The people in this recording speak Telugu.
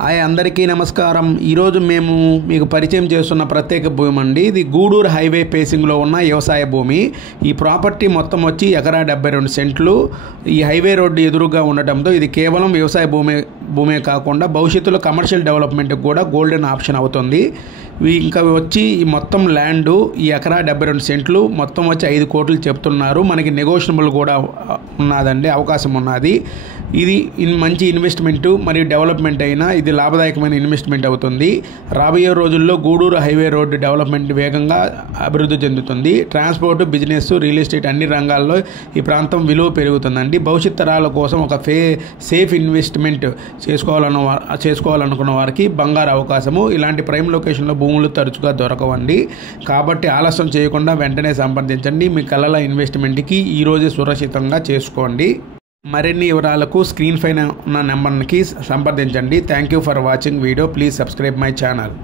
హాయ్ అందరికీ నమస్కారం. ఈరోజు మేము మీకు పరిచయం చేస్తున్న ప్రత్యేక భూమి అండి. ఇది గూడూరు హైవే పేసింగ్లో ఉన్న వ్యవసాయ భూమి. ఈ ప్రాపర్టీ మొత్తం వచ్చి ఎకరా 72 సెంట్లు. ఈ హైవే రోడ్డు ఎదురుగా ఉండటంతో ఇది కేవలం వ్యవసాయ భూమే కాకుండా భవిష్యత్తులో కమర్షియల్ డెవలప్మెంట్కి కూడా గోల్డెన్ ఆప్షన్ అవుతుంది. ఇంకా వచ్చి ఈ మొత్తం ల్యాండు ఈ ఎకరా 72 సెంట్లు మొత్తం వచ్చి 5 కోట్లు చెప్తున్నారు. మనకి నెగోషియబుల్ కూడా ఉన్నదండి, అవకాశం ఉన్నది. ఇది మంచి ఇన్వెస్ట్మెంటు మరియు డెవలప్మెంట్ అయినా ఇది లాభదాయకమైన ఇన్వెస్ట్మెంట్ అవుతుంది. రాబోయే రోజుల్లో గూడూరు హైవే రోడ్డు డెవలప్మెంట్ వేగంగా అభివృద్ధి చెందుతుంది. ట్రాన్స్పోర్ట్, బిజినెస్, రియల్ ఎస్టేట్ అన్ని రంగాల్లో ఈ ప్రాంతం విలువ పెరుగుతుందండి. భవిష్యత్ తరాల కోసం ఒక సేఫ్ ఇన్వెస్ట్మెంట్ చేసుకోవాలనుకున్న వారికి బంగారు అవకాశము. ఇలాంటి ప్రైమ్ లొకేషన్లో భూములు తరచుగా దొరకవండి. కాబట్టి ఆలస్యం చేయకుండా వెంటనే సంప్రదించండి. మీ కళల ఇన్వెస్ట్మెంట్కి ఈరోజే సురక్షితంగా చేసుకోండి. మరిన్ని వివరాలకు స్క్రీన్ పైన ఉన్న నెంబర్కి సంప్రదించండి. Thank you for watching video. Please subscribe my channel.